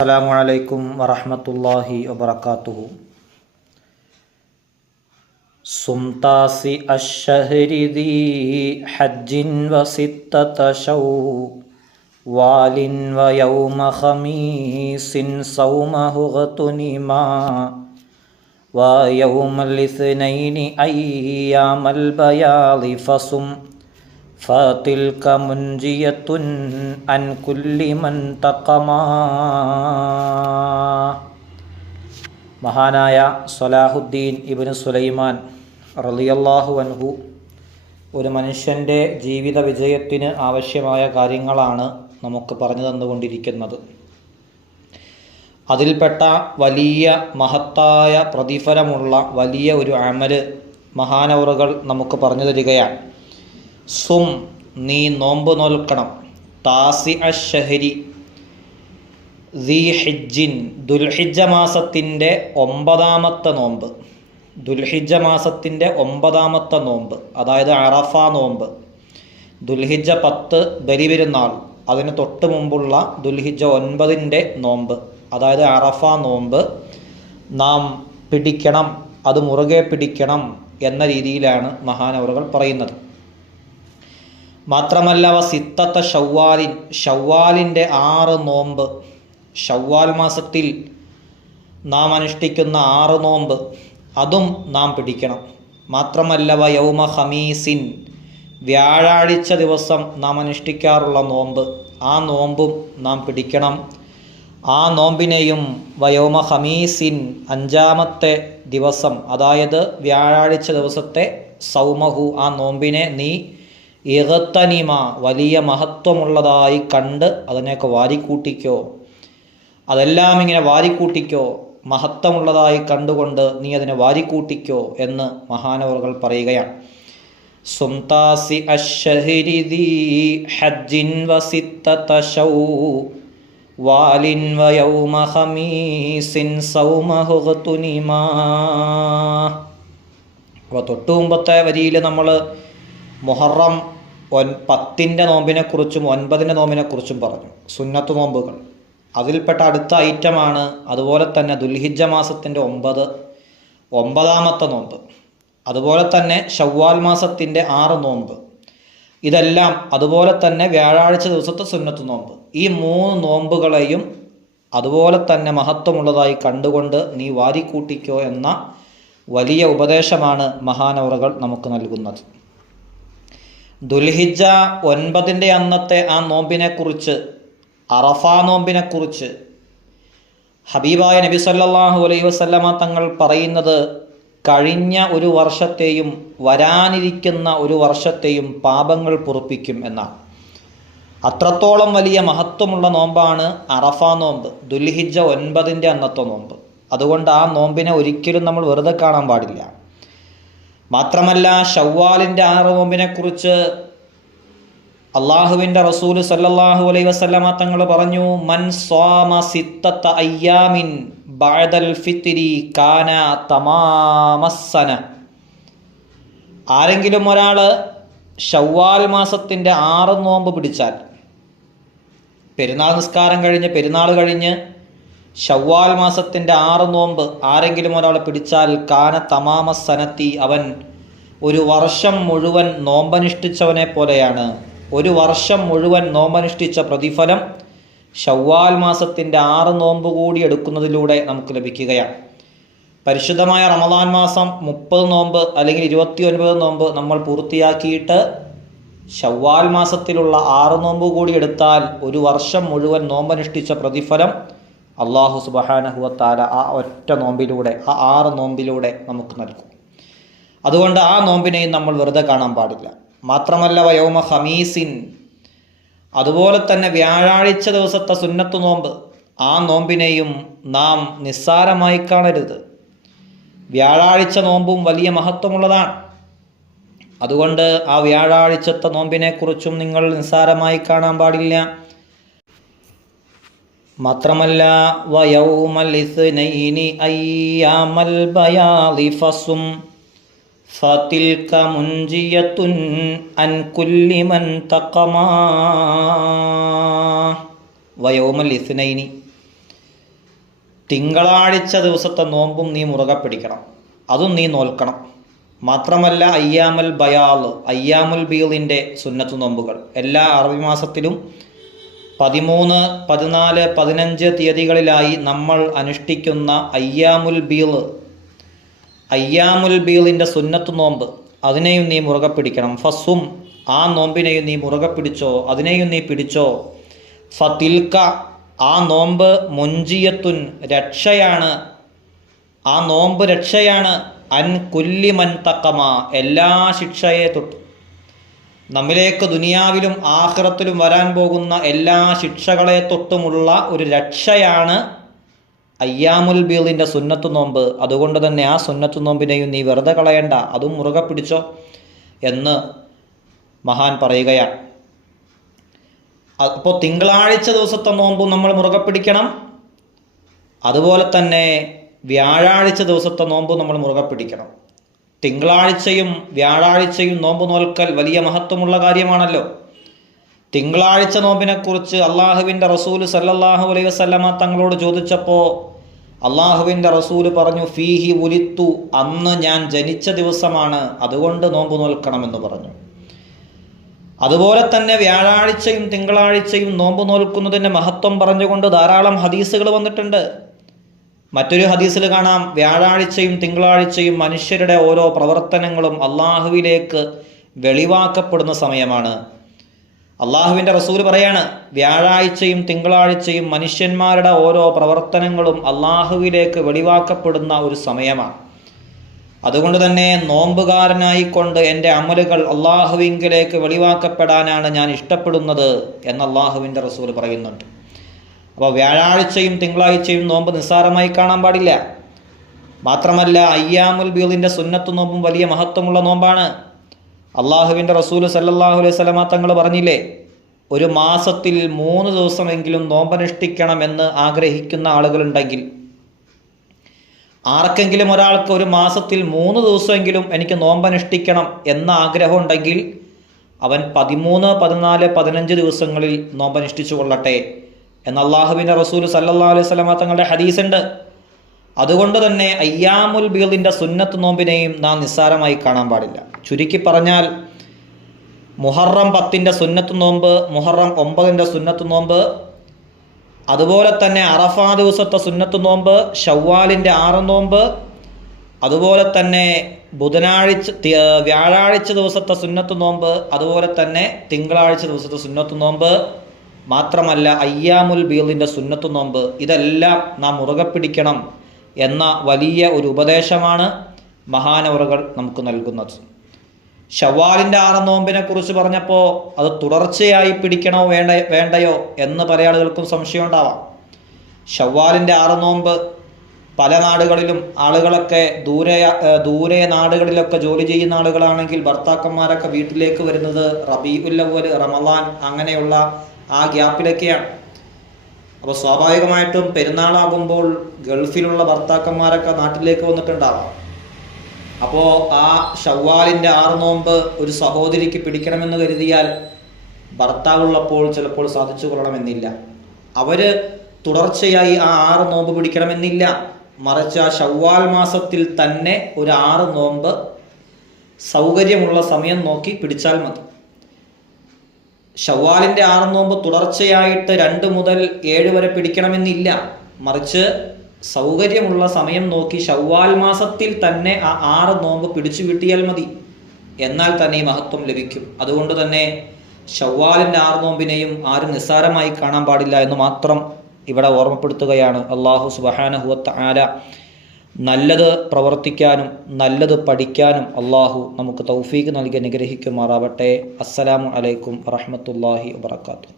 അസ്സലാമു അലൈക്കും വറഹ്മത്തുള്ളാഹി വബറകാതുഹു. സുംതാസി അശ്ശഹരി ദീ ഹജ്ജിൻ വസിത്തത ശൗവാലിൻ വയൗമ ഖമീസിൻ സൗമഹു ഗതുനിമാ വയൗമൽ ഇസ്നൈനി അയ്യാമൽ ബയാളി ഫസും ഫതിൽക മുൻജിയത്തുൻ അൻ കുല്ലി മൻ തഖമാ. മഹാനായ സ്വലാഹുദ്ദീൻ ഇബ്നു സുലൈമാൻ റളിയല്ലാഹു അൻഹു ഒരു മനുഷ്യൻ്റെ ജീവിത വിജയത്തിന് ആവശ്യമായ കാര്യങ്ങളാണ് നമുക്ക് പറഞ്ഞു തന്നുകൊണ്ടിരിക്കുന്നത്. അതിൽപ്പെട്ട വലിയ മഹത്തായ പ്രതിഫലമുള്ള വലിയ ഒരു അമല് മഹാനവറുകൾ നമുക്ക് പറഞ്ഞു തരികയാണ്. സും, നീ നോമ്പ് നോൽക്കണം. താസി അശ്ശഹരി ദീ ഹിജ്ജിൻ, ദുൽഹിജ്ജ മാസത്തിൻ്റെ 9ാമത്തെ നോമ്പ്. ദുൽഹിജ്ജ മാസത്തിൻ്റെ 9ാമത്തെ നോമ്പ്, അതായത് അറഫ നോമ്പ്. ദുൽഹിജ്ജ 10 ബലിപെരുന്നാൾ, അതിന് തൊട്ട് മുമ്പുള്ള ദുൽഹിജ്ജ 9ൻ്റെ നോമ്പ്, അതായത് അറഫ നോമ്പ് നാം പിടിക്കണം, അത് മുറുകെ പിടിക്കണം എന്ന രീതിയിലാണ് മഹാനവറുകൾ പറയുന്നത്. മാത്രമല്ല സിത്തത്ത ഷവ്വാലിൻ, ഷവ്വാലിൻ്റെ 6 നോമ്പ്, ഷവ്വാൽ മാസത്തിൽ നാം അനുഷ്ഠിക്കുന്ന 6 നോമ്പ്, അതും നാം പിടിക്കണം. മാത്രമല്ല യൗമ ഖമീസിൻ, വ്യാഴാഴ്ച ദിവസം നാം അനുഷ്ഠിക്കാറുള്ള നോമ്പ്, ആ നോമ്പും നാം പിടിക്കണം. ആ നോമ്പിനെയും വയൗമ ഖമീസിൻ, 5ാമത്തെ ദിവസം, അതായത് വ്യാഴാഴ്ച ദിവസത്തെ സൗമഹു, ആ നോമ്പിനെ നീ ഇഗത്തനിമ, വലിയ മഹത്വമുള്ളതായി കണ്ട് അതിനെയൊക്കെ വാരിക്കൂട്ടിക്കോ. അതെല്ലാം ഇങ്ങനെ വാരിക്കൂട്ടിക്കോ, മഹത്വമുള്ളതായി കണ്ടുകൊണ്ട് നീ അതിനെ വാരിക്കൂട്ടിക്കോ എന്ന് മഹാനവറുകൾ പറയുകയാണ്. സുംതാസി അശ്ശഹരി ദീ ഹജ്ജിൻ വസിത്തത ശൗവാലിൻ വയൗമ ഖമീസിൻ സൗമഹു ഗതുനിമാ. അപ്പോൾ തൊട്ടു മുമ്പത്തെ വരിയിൽ നമ്മൾ മുഹറം 10ൻ്റെ നോമ്പിനെക്കുറിച്ചും 9ൻ്റെ നോമ്പിനെക്കുറിച്ചും പറഞ്ഞു, സുന്നത്ത് നോമ്പുകൾ. അതിൽപ്പെട്ട അടുത്ത ഐറ്റമാണ് അതുപോലെ തന്നെ ദുൽഹിജ്ജ മാസത്തിൻ്റെ 9ാമത്തെ നോമ്പ്, അതുപോലെ തന്നെ ഷവ്വാൽ മാസത്തിൻ്റെ 6 നോമ്പ്. ഇതെല്ലാം അതുപോലെ തന്നെ വ്യാഴാഴ്ച ദിവസത്തെ സുന്നത്ത് നോമ്പ്. ഈ 3 നോമ്പുകളെയും അതുപോലെ തന്നെ മഹത്വമുള്ളതായി കണ്ടുകൊണ്ട് നീ വാരിക്കൂട്ടിക്കോ എന്ന വലിയ ഉപദേശമാണ് മഹാനവറുകൾ നമുക്ക് നൽകുന്നത്. ദുൽഹിജ്ജ 9ൻ്റെ അന്നത്തെ ആ നോമ്പിനെക്കുറിച്ച്, അറഫ നോമ്പിനെക്കുറിച്ച് ഹബീബായ നബി സല്ലല്ലാഹു അലൈഹി വസല്ലമ തങ്ങൾ പറയുന്നത്, കഴിഞ്ഞ ഒരു വർഷത്തെയും വരാനിരിക്കുന്ന ഒരു വർഷത്തെയും പാപങ്ങൾ പൊറുപ്പിക്കും എന്നാണ്. അത്രത്തോളം വലിയ മഹത്വമുള്ള നോമ്പാണ് അറഫ നോമ്പ്, ദുൽഹിജ്ജ 9ൻ്റെ അന്നത്തെ നോമ്പ്. അതുകൊണ്ട് ആ നോമ്പിനെ ഒരിക്കലും നമ്മൾ വെറുതെ കാണാൻ പാടില്ല. മാത്രമല്ല ഷവ്വാലിൻ്റെ 6 നോമ്പിനെക്കുറിച്ച് അള്ളാഹുവിൻ്റെ റസൂല് സല്ലല്ലാഹു അലൈഹി വസല്ലമ തങ്ങൾ പറഞ്ഞു, മൻ സ്വാമ സിത്തത അയ്യാമിൻ ബഅദൽ ഫിത്രി കാന തമാമസ്സന. ആരെങ്കിലും ഒരാൾ ഷവ്വാൽ മാസത്തിൻ്റെ 6 നോമ്പ് പിടിച്ചാൽ, പെരുന്നാൾ നിസ്കാരം കഴിഞ്ഞ് പെരുന്നാൾ കഴിഞ്ഞ് ഷവ്വാൽ മാസത്തിൻ്റെ 6 നോമ്പ് ആരെങ്കിലും ഒരാൾ പിടിച്ചാൽ കാന തമാമസ്സനത്തി, അവൻ ഒരു വർഷം മുഴുവൻ നോമ്പനുഷ്ഠിച്ചവനെ പോലെയാണ്. ഒരു വർഷം മുഴുവൻ നോമ്പനുഷ്ഠിച്ച പ്രതിഫലം ഷവ്വാൽ മാസത്തിൻ്റെ 6 നോമ്പ് കൂടി എടുക്കുന്നതിലൂടെ നമുക്ക് ലഭിക്കുകയാണ്. പരിശുദ്ധമായ റമദാൻ മാസം 30 നോമ്പ് അല്ലെങ്കിൽ 29 നോമ്പ് നമ്മൾ പൂർത്തിയാക്കിയിട്ട് ഷവ്വാൽ മാസത്തിലുള്ള 6 നോമ്പ് കൂടി എടുത്താൽ ഒരു വർഷം മുഴുവൻ നോമ്പനുഷ്ഠിച്ച പ്രതിഫലം അള്ളാഹു സുബ്ഹാനഹു വ തആല ആ ഒറ്റ നോമ്പിലൂടെ, ആ 6 നോമ്പിലൂടെ നമുക്ക് നൽകും. അതുകൊണ്ട് ആ നോമ്പിനെയും നമ്മൾ വെറുതെ കാണാൻ പാടില്ല. മാത്രമല്ല വയൗമ ഖമീസിൻ, അതുപോലെ തന്നെ വ്യാഴാഴ്ച ദിവസത്തെ സുന്നത്ത് നോമ്പ്, ആ നോമ്പിനെയും നാം നിസ്സാരമായി കാണരുത്. വ്യാഴാഴ്ച നോമ്പും വലിയ മഹത്വമുള്ളതാണ്. അതുകൊണ്ട് ആ വ്യാഴാഴ്ചത്തെ നോമ്പിനെക്കുറിച്ചും നിങ്ങൾ നിസ്സാരമായി കാണാൻ പാടില്ല. മാത്രമല്ല വയൗമൽ ഇസ്നൈനി അയ്യാമൽ ബയാളി ഫസും ഫതിൽക മുൻജിയത്തുൻ അൻ കുല്ലി മൻ തഖമാ. വയൗമൽ ഇസ്നൈനി, തിങ്കളാഴ്ച ദിവസത്തെ നോമ്പും നീ മുറുകെ പിടിക്കണം, അതും നീ നോൽക്കണം. മാത്രമല്ല അയ്യാമുൽ ബയാള്, അയ്യാമുൽ ബീളിൻ്റെ സുന്നത്ത് നോമ്പുകൾ എല്ലാ അറബി മാസത്തിലും 13, 14, 15 തീയതികളിലായി നമ്മൾ അനുഷ്ഠിക്കുന്ന അയ്യാമുൽ ബീളിൻ്റെ സുന്നത്ത് നോമ്പ്, അതിനെയും നീ മുറുകെ പിടിക്കണം. ഫസും, ആ നോമ്പിനെയും നീ മുറുകെ പിടിച്ചോ, അതിനെയും നീ പിടിച്ചോ. ഫതിൽക, ആ നോമ്പ് മുൻജിയത്തുൻ, രക്ഷയാണ്, ആ നോമ്പ് രക്ഷയാണ്. അൻ കുല്ലി മൻ തഖമ, എല്ലാ ശിക്ഷയെ തൊട്ട്, നമ്മിലേക്ക് ദുനിയാവിലും ആഖിറത്തിലും വരാൻ പോകുന്ന എല്ലാ ശിക്ഷകളെ തൊട്ടുമുള്ള ഒരു രക്ഷയാണ് അയ്യാമുൽ ബീളിൻ്റെ സുന്നത്ത് നോമ്പ്. അതുകൊണ്ട് തന്നെ ആ സുന്നത്ത് നോമ്പിനെയും നീ വെറുതെ കളയണ്ട, അതും മുറുകെ പിടിച്ചോ എന്ന് മഹാൻ പറയുകയാണ്. അപ്പോൾ തിങ്കളാഴ്ച ദിവസത്തെ നോമ്പും നമ്മൾ മുറുകെ പിടിക്കണം, അതുപോലെ തന്നെ വ്യാഴാഴ്ച ദിവസത്തെ നോമ്പ് നമ്മൾ മുറുകെ പിടിക്കണം. തിങ്കളാഴ്ചയും വ്യാഴാഴ്ചയും നോമ്പ് നോൽക്കൽ വലിയ മഹത്വമുള്ള കാര്യമാണല്ലോ. തിങ്കളാഴ്ച നോമ്പിനെക്കുറിച്ച് അള്ളാഹുവിൻ്റെ റസൂൽ സല്ലല്ലാഹു അലൈഹി വസല്ലമ തങ്ങളോട് ചോദിച്ചപ്പോൾ അള്ളാഹുവിൻ്റെ റസൂൽ പറഞ്ഞു, ഫീഹി ഉലിത്തു, അന്ന് ഞാൻ ജനിച്ച ദിവസമാണ്, അതുകൊണ്ട് നോമ്പ് നോൽക്കണമെന്ന് പറഞ്ഞു. അതുപോലെ തന്നെ വ്യാഴാഴ്ചയും തിങ്കളാഴ്ചയും നോമ്പ് നോൽക്കുന്നതിൻ്റെ മഹത്വം പറഞ്ഞുകൊണ്ട് ധാരാളം ഹദീസുകൾ വന്നിട്ടുണ്ട്. മറ്റൊരു ഹദീസിൽ കാണാം, വ്യാഴാഴ്ചയും തിങ്കളാഴ്ചയും മനുഷ്യരുടെ ഓരോ പ്രവർത്തനങ്ങളും അള്ളാഹുവിലേക്ക് വെളിവാക്കപ്പെടുന്ന സമയമാണ്. അള്ളാഹുവിൻ്റെ റസൂൽ പറയാണ്, വ്യാഴാഴ്ചയും തിങ്കളാഴ്ചയും മനുഷ്യന്മാരുടെ ഓരോ പ്രവർത്തനങ്ങളും അള്ളാഹുവിലേക്ക് വെളിവാക്കപ്പെടുന്ന ഒരു സമയമാണ്. അതുകൊണ്ട് തന്നെ നോമ്പുകാരനായിക്കൊണ്ട് എൻ്റെ അമലുകൾ അള്ളാഹുവിങ്കിലേക്ക് വെളിവാക്കപ്പെടാനാണ് ഞാൻ ഇഷ്ടപ്പെടുന്നത് എന്ന് അള്ളാഹുവിൻ്റെ റസൂൽ പറയുന്നുണ്ട്. അപ്പോൾ വ്യാഴാഴ്ചയും തിങ്കളാഴ്ചയും നോമ്പ് നിസ്സാരമായി കാണാൻ പാടില്ല. മാത്രമല്ല അയ്യാമുൽ ബീളിൻ്റെ സുന്നത്ത് നോമ്പും വലിയ മഹത്വമുള്ള നോമ്പാണ്. അള്ളാഹുവിൻ്റെ റസൂൽ സല്ലല്ലാഹു അലൈഹി വസല്ലമ തങ്ങൾ പറഞ്ഞില്ലേ, ഒരു മാസത്തിൽ 3 ദിവസമെങ്കിലും നോമ്പനുഷ്ഠിക്കണമെന്ന് ആഗ്രഹിക്കുന്ന ആളുകളുണ്ടെങ്കിൽ, ആർക്കെങ്കിലും ഒരാൾക്ക് ഒരു മാസത്തിൽ 3 ദിവസമെങ്കിലും എനിക്ക് നോമ്പനുഷ്ഠിക്കണം എന്ന ആഗ്രഹം ഉണ്ടെങ്കിൽ അവൻ 13, 14, 15 ദിവസങ്ങളിൽ നോമ്പനുഷ്ഠിച്ചു കൊള്ളട്ടെ എന്ന് അള്ളാഹുവിൻ്റെ റസൂൽ സല്ലല്ലാഹു അലൈഹി വസല്ലമ തങ്ങളുടെ ഹദീസുണ്ട്. അതുകൊണ്ട് തന്നെ അയ്യാമുൽ ബീളിൻ്റെ സുന്നത്ത് നോമ്പിനെയും നാം നിസ്സാരമായി കാണാൻ പാടില്ല. ചുരുക്കി പറഞ്ഞാൽ മുഹറം 10ൻ്റെ സുന്നത്ത് നോമ്പ്, മുഹറം 9ൻ്റെ സുന്നത്ത് നോമ്പ്, അതുപോലെ തന്നെ അറഫാ ദിവസത്തെ സുന്നത്ത് നോമ്പ്, ഷവ്വാലിൻ്റെ 6 നോമ്പ്, അതുപോലെ തന്നെ വ്യാഴാഴ്ച ദിവസത്തെ സുന്നത്ത് നോമ്പ്, അതുപോലെ തന്നെ തിങ്കളാഴ്ച ദിവസത്തെ സുന്നത്ത് നോമ്പ്, മാത്രമല്ല അയ്യാമുൽ ബീളിൻ്റെ സുന്നത്ത് നോമ്പ്, ഇതെല്ലാം നാം മുറുകെ പിടിക്കണം എന്ന വലിയ ഒരു ഉപദേശമാണ് മഹാനവറുകൾ നമുക്ക് നൽകുന്നത്. ഷവ്വാലിൻ്റെ 6 നോമ്പിനെ കുറിച്ച് പറഞ്ഞപ്പോൾ അത് തുടർച്ചയായി പിടിക്കണോ വേണ്ടയോ എന്ന് പല ആളുകൾക്കും സംശയം ഉണ്ടാവാം. ഷവ്വാലിൻ്റെ 6 നോമ്പ് പല നാടുകളിലും ആളുകളൊക്കെ ദൂരെ നാടുകളിലൊക്കെ ജോലി ചെയ്യുന്ന ആളുകളാണെങ്കിൽ ഭർത്താക്കന്മാരൊക്കെ വീട്ടിലേക്ക് വരുന്നത് റബീഉൽ അവ്വൽ, റമളാൻ അങ്ങനെയുള്ള ആ ഗ്യാപ്പിലൊക്കെയാണ്. അപ്പോൾ സ്വാഭാവികമായിട്ടും പെരുന്നാളാകുമ്പോൾ ഗൾഫിലുള്ള ഭർത്താക്കന്മാരൊക്കെ നാട്ടിലേക്ക് വന്നിട്ടുണ്ടാവാം. അപ്പോൾ ആ ഷവ്വാലിൻ്റെ 6 നോമ്പ് ഒരു സഹോദരിക്ക് പിടിക്കണമെന്ന് കരുതിയാൽ ഭർത്താവുള്ളപ്പോൾ ചിലപ്പോൾ സാധിച്ചു കൊള്ളണമെന്നില്ല. അവർ തുടർച്ചയായി ആ 6 നോമ്പ് പിടിക്കണമെന്നില്ല. മറിച്ച് ആ ഷവ്വാൽ മാസത്തിൽ തന്നെ ഒരു 6 നോമ്പ് സൗകര്യമുള്ള സമയം നോക്കി പിടിച്ചാൽ മതി. ഷവ്വാലിൻ്റെ 6 നോമ്പ് തുടർച്ചയായിട്ട് 2 മുതൽ 7 വരെ പിടിക്കണമെന്നില്ല. മറിച്ച് സൗകര്യമുള്ള സമയം നോക്കി ഷവ്വാൽ മാസത്തിൽ തന്നെ ആ 6 നോമ്പ് പിടിച്ചു വീട്ടിയാൽ മതി. എന്നാൽ തന്നെ ഈ മഹത്വം ലഭിക്കും. അതുകൊണ്ട് തന്നെ ഷവ്വാലിൻ്റെ 6 നോമ്പിനെയും ആരും നിസ്സാരമായി കാണാൻ പാടില്ല എന്ന് മാത്രം ഇവിടെ ഓർമ്മപ്പെടുത്തുകയാണ്. അല്ലാഹു സുബ്ഹാനഹു വ തആല നല്ലത് പ്രവർത്തിക്കാനും നല്ലത് പഠിക്കാനും അല്ലാഹു നമുക്ക് തൗഫീഖ് നൽകി അനുഗ്രഹിക്കുമാറാവട്ടെ. അസ്സലാമു അലൈക്കും വറഹ്മത്തുള്ളാഹി വബറകാതുഹു.